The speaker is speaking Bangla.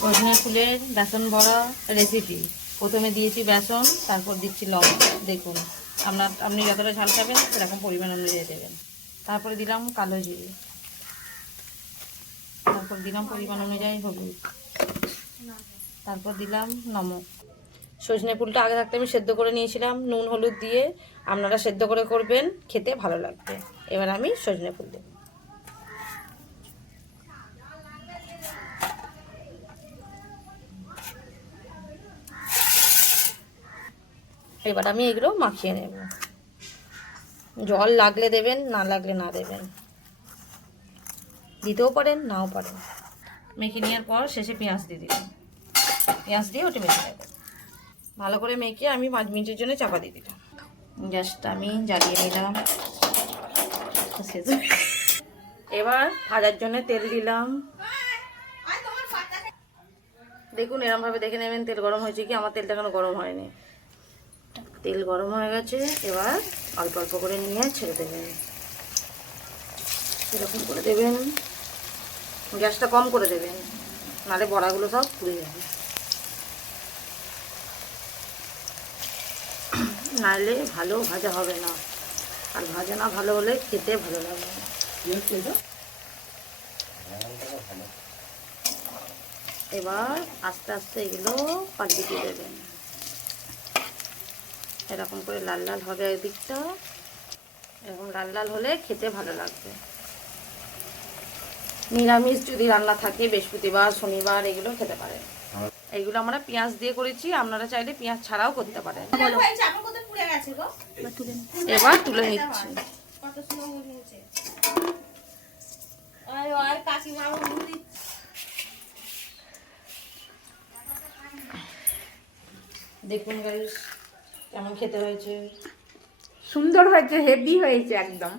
সজনে ফুলের বেসন বড়া রেসিপি। প্রথমে দিয়েছি বেসন, তারপর দিচ্ছি লবণ। দেখুন আপনি যতটা ঝাল খাবেন সেরকম পরিমাণ অনুযায়ী দেবেন। তারপরে দিলাম কালো জিরে, তারপর দিলাম পরিমাণ অনুযায়ী হলুদ, তারপর দিলাম নমক। সজনে ফুলটা আগে থাকতে আমি সেদ্ধ করে নিয়েছিলাম নুন হলুদ দিয়ে। আপনারা সেদ্ধ করে করবেন, খেতে ভালো লাগবে। এবার আমি সজনে ফুল দেব। এবার আমি এগুলো মাখিয়ে নেব। জল লাগলে দেবেন, না লাগলে না দেবেন, দিতেও পারেন নাও পারেন। মেখে নেওয়ার পর শেষে পেঁয়াজ দিয়ে দিলাম। পেঁয়াজ দিয়ে ওটা মেখে নেব। ভালো করে মেখে আমি 5 মিনিটের জন্য চাপা দিয়ে দিলাম। গ্যাসটা আমি জ্বালিয়ে নিলাম। এবার ভাজার জন্য তেল দিলাম। দেখুন এরমভাবে দেখে নেবেন তেল গরম হয়েছে কি। আমার তেলটা এখনো গরম হয়নি। তেল গরম হয়ে গেছে। এবার অল্প অল্প করে নিয়ে ছেড়ে দেবেন। এরকম করে দেবেন। গ্যাসটা কম করে দেবেন, নাহলে বড়াগুলো সব পুড়ে যাবে। নাহলে ভালো ভাজা হবে না, আর ভাজা না ভালো হলে খেতে ভালো লাগবে না। এবার আস্তে আস্তে এগুলো পাল্টে দিয়ে দেবেন। এরকম করে লাল লাল হবে একদিকটা। এরকম লাল লাল হলে খেতে ভালো লাগবে। নিরামিষ যদি রান্না থাকে বৃহস্পতিবার শনিবার এগুলো খেতে পারেন। এইগুলো আমরা পেঁয়াজ দিয়ে করেছি, আপনারা চাইলে পেঁয়াজ ছাড়াও করতে পারেন। এবার তুলে নিচ্ছি। দেখুন গাইস কেমন খেতে হয়েছে। সুন্দর হয়েছে, হেভি হয়েছে একদম।